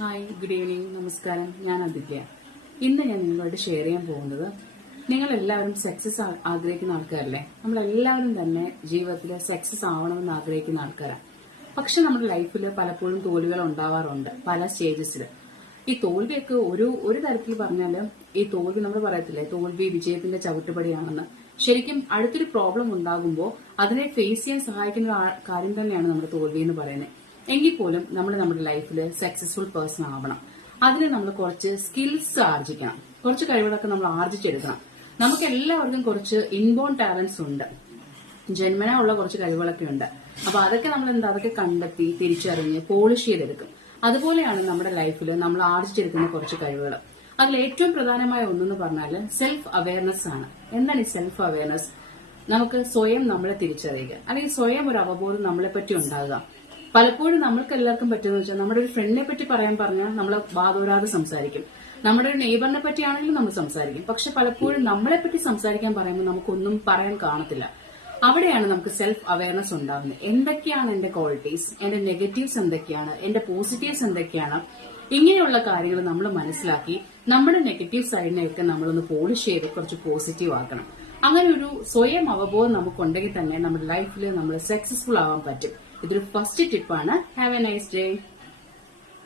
Hi, good evening, നമസ്കാരം. ഞാൻ ആദിത്യ. ഇന്ന് ഞാൻ നിങ്ങളോട് ഷെയർ ചെയ്യാൻ പോകുന്നത്, നിങ്ങളെല്ലാവരും സക്സസ് ആഗ്രഹിക്കുന്ന ആൾക്കാരല്ലേ? നമ്മളെല്ലാവരും തന്നെ ജീവിതത്തിൽ സക്സസ് ആവണമെന്ന് ആഗ്രഹിക്കുന്ന ആൾക്കാരാണ്. പക്ഷെ നമ്മുടെ ലൈഫിൽ പലപ്പോഴും തോൽവികൾ ഉണ്ടാവാറുണ്ട് പല സ്റ്റേജസിൽ. ഈ തോൽവിയൊക്കെ ഒരു തരത്തിൽ പറഞ്ഞാല്, ഈ തോൽവി നമ്മൾ പറയത്തില്ലേ, തോൽവി വിജയത്തിന്റെ ചവിട്ടുപടിയാണെന്ന്. ശരിക്കും അടുത്തൊരു പ്രോബ്ലം ഉണ്ടാകുമ്പോൾ അതിനെ ഫേസ് ചെയ്യാൻ സഹായിക്കുന്ന കാര്യം തന്നെയാണ് നമ്മുടെ തോൽവി എന്ന് പറയുന്നത്. എങ്കിൽ പോലും നമ്മൾ നമ്മുടെ ലൈഫിൽ സക്സസ്ഫുൾ പേഴ്സൺ ആവണം. അതിന് നമ്മൾ കുറച്ച് സ്കിൽസ് ആർജിക്കണം, കുറച്ച് കഴിവുകളൊക്കെ നമ്മൾ ആർജിച്ചെടുക്കണം. നമുക്ക് എല്ലാവർക്കും കുറച്ച് ഇൻബോൺ ടാലൻസ് ഉണ്ട്, ജന്മനാ ഉള്ള കുറച്ച് കഴിവുകളൊക്കെ ഉണ്ട്. അപ്പൊ അതൊക്കെ നമ്മൾ അതൊക്കെ കണ്ടെത്തി തിരിച്ചറിഞ്ഞ് പോളിഷ് ചെയ്തെടുക്കും. അതുപോലെയാണ് നമ്മുടെ ലൈഫിൽ നമ്മൾ ആർജിച്ചെടുക്കുന്ന കുറച്ച് കഴിവുകൾ. അതിൽ ഏറ്റവും പ്രധാനമായ ഒന്നെന്ന് പറഞ്ഞാൽ സെൽഫ് അവയർനെസ് ആണ്. എന്താണ് ഈ സെൽഫ് അവയർനെസ്? നമുക്ക് സ്വയം നമ്മളെ തിരിച്ചറിയുക, അല്ലെങ്കിൽ സ്വയം ഒരു അവബോധം നമ്മളെ പറ്റി ഉണ്ടാകുക. പലപ്പോഴും നമ്മൾക്ക് എല്ലാവർക്കും പറ്റുന്ന വെച്ചാൽ, നമ്മുടെ ഒരു ഫ്രണ്ടിനെ പറ്റി പറയാൻ പറഞ്ഞാൽ നമ്മൾ വാദോരാതെ സംസാരിക്കും, നമ്മുടെ ഒരു നെയ്ബറിനെ പറ്റിയാണെങ്കിലും നമ്മൾ സംസാരിക്കും. പക്ഷെ പലപ്പോഴും നമ്മളെ പറ്റി സംസാരിക്കാൻ പറയുമ്പോൾ നമുക്കൊന്നും പറയാൻ കാണത്തില്ല. അവിടെയാണ് നമുക്ക് സെൽഫ് അവയർനെസ് ഉണ്ടാകുന്നത്. എന്തൊക്കെയാണ് എന്റെ ക്വാളിറ്റീസ്, എന്റെ നെഗറ്റീവ്സ് എന്തൊക്കെയാണ്, എന്റെ പോസിറ്റീവ്സ് എന്തൊക്കെയാണ്, ഇങ്ങനെയുള്ള കാര്യങ്ങൾ നമ്മൾ മനസ്സിലാക്കി നമ്മുടെ നെഗറ്റീവ് സൈഡിനെയൊക്കെ നമ്മളൊന്ന് പോളിഷ് ചെയ്ത് കുറച്ച് പോസിറ്റീവ് ആക്കണം. അങ്ങനെ ഒരു സ്വയം അവബോധം നമുക്കുണ്ടെങ്കിൽ തന്നെ നമ്മുടെ ലൈഫിൽ നമ്മൾ സക്സസ്ഫുൾ ആവാൻ പറ്റും. ഇതൊരു ഫസ്റ്റ് ടിപ്പാണ്. Have A nice day.